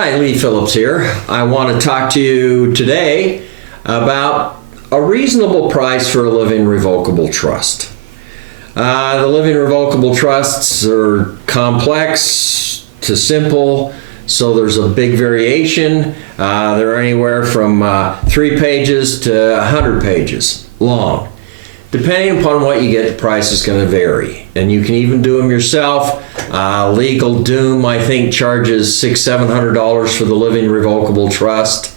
Hi, Lee Phillips here. I want to talk to you today about a reasonable price for a living revocable trust. The living revocable trusts are complex to simple, so there's a big variation. They're anywhere from 3 pages to 100 pages long. Depending upon what you get, the price is going to vary. And you can even do them yourself. Legal Doom, I think, charges $600-700 for the living revocable trust.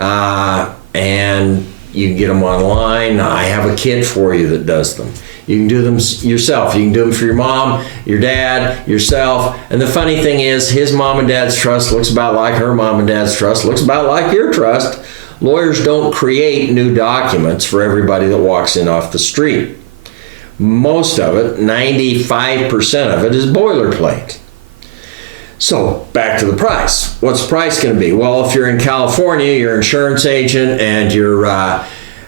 And you can get them online. I have a kit for you that does them. You can do them yourself. You can do them for your mom, your dad, yourself. And the funny thing is, his mom and dad's trust looks about like her mom and dad's trust, looks about like your trust. Lawyers don't create new documents for everybody that walks in off the street. Most of it, 95% of it, is boilerplate. So back to the price. What's the price going to be? Well, if you're in California, your insurance agent and your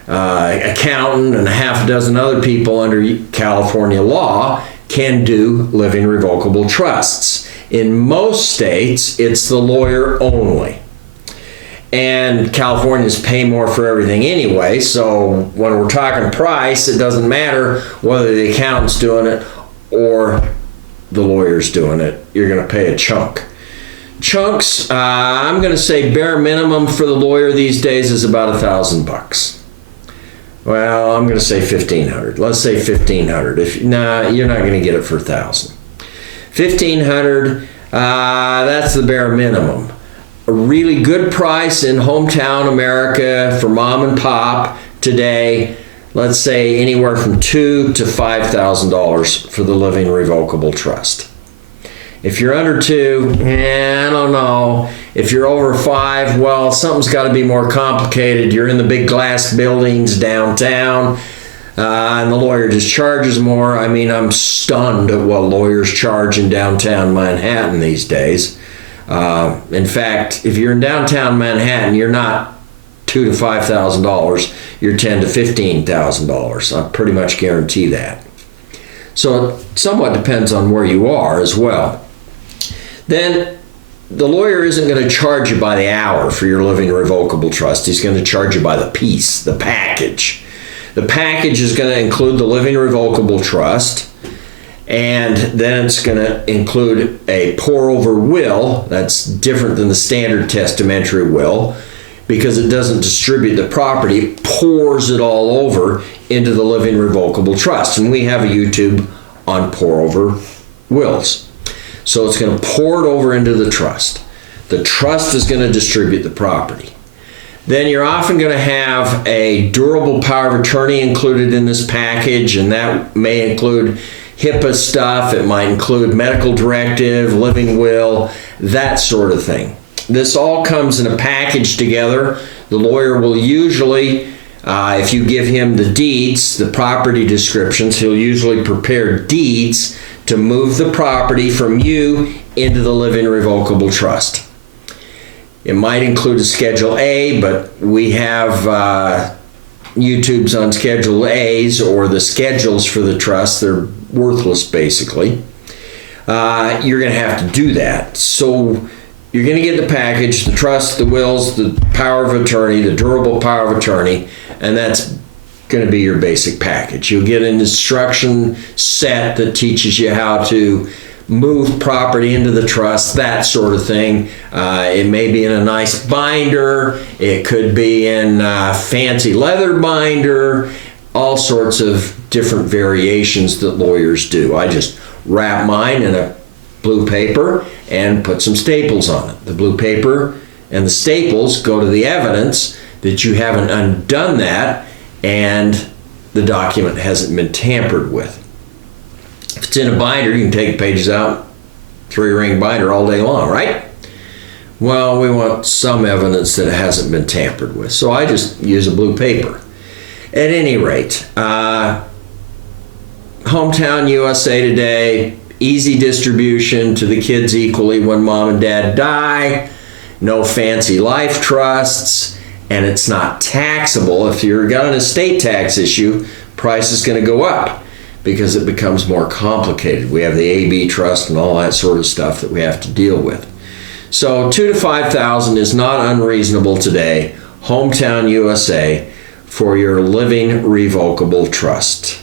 accountant and a half a dozen other people under California law can do living revocable trusts. In most states, it's the lawyer only. And Californians pay more for everything anyway, so when we're talking price, it doesn't matter whether the accountant's doing it or the lawyer's doing it. You're going to pay a chunk. Chunks, I'm going to say bare minimum for the lawyer these days is about $1,000. Well, I'm going to say $1,500. Let's say $1,500. You're not going to get it for $1,000. $1,500, that's the bare minimum. A really good price in hometown America for mom and pop today, let's say anywhere from $2,000 to $5,000 for the living revocable trust. If you're under $2,000, I don't know. If you're over $5,000, well, something's got to be more complicated. You're in the big glass buildings downtown, and the lawyer just charges more. I mean, I'm stunned at what lawyers charge in downtown Manhattan these days. In fact, if you're in downtown Manhattan, you're not $2,000 to $5,000. You're $10,000 to $15,000. I pretty much guarantee that. So it somewhat depends on where you are as well. Then the lawyer isn't going to charge you by the hour for your living revocable trust. He's going to charge you by the piece, the package. The package is going to include the living revocable trust. And then it's going to include a pour-over will. That's different than the standard testamentary will because it doesn't distribute the property. It pours it all over into the living revocable trust. And we have a YouTube on pour-over wills. So it's going to pour it over into the trust. The trust is going to distribute the property. Then you're often going to have a durable power of attorney included in this package, and that may include HIPAA stuff, it might include medical directive, living will, that sort of thing. This all comes in a package together. The lawyer will usually, if you give him the deeds, the property descriptions, he'll usually prepare deeds to move the property from you into the living revocable trust. It might include a Schedule A, but we have YouTube's on Schedule A's or the schedules for the trust. They're worthless, basically. You're going to have to do that. So you're going to get the package, the trust, the wills, the power of attorney, the durable power of attorney, and that's going to be your basic package. You'll get an instruction set that teaches you how to move property into the trust, that sort of thing. It may be in a nice binder. It could be in a fancy leather binder. All sorts of different variations that lawyers do. I just wrap mine in a blue paper and put some staples on it. The blue paper and the staples go to the evidence that you haven't undone that and the document hasn't been tampered with. If it's in a binder, you can take pages out, 3-ring binder all day long, right? Well, we want some evidence that it hasn't been tampered with. So I just use a blue paper. At any rate, Hometown USA Today, easy distribution to the kids equally when mom and dad die, no fancy life trusts, and it's not taxable. If you've got an estate tax issue, price is going to go up because it becomes more complicated. We have the AB trust and all that sort of stuff that we have to deal with. So 2 to 5,000 is not unreasonable today. Hometown USA for your living revocable trust.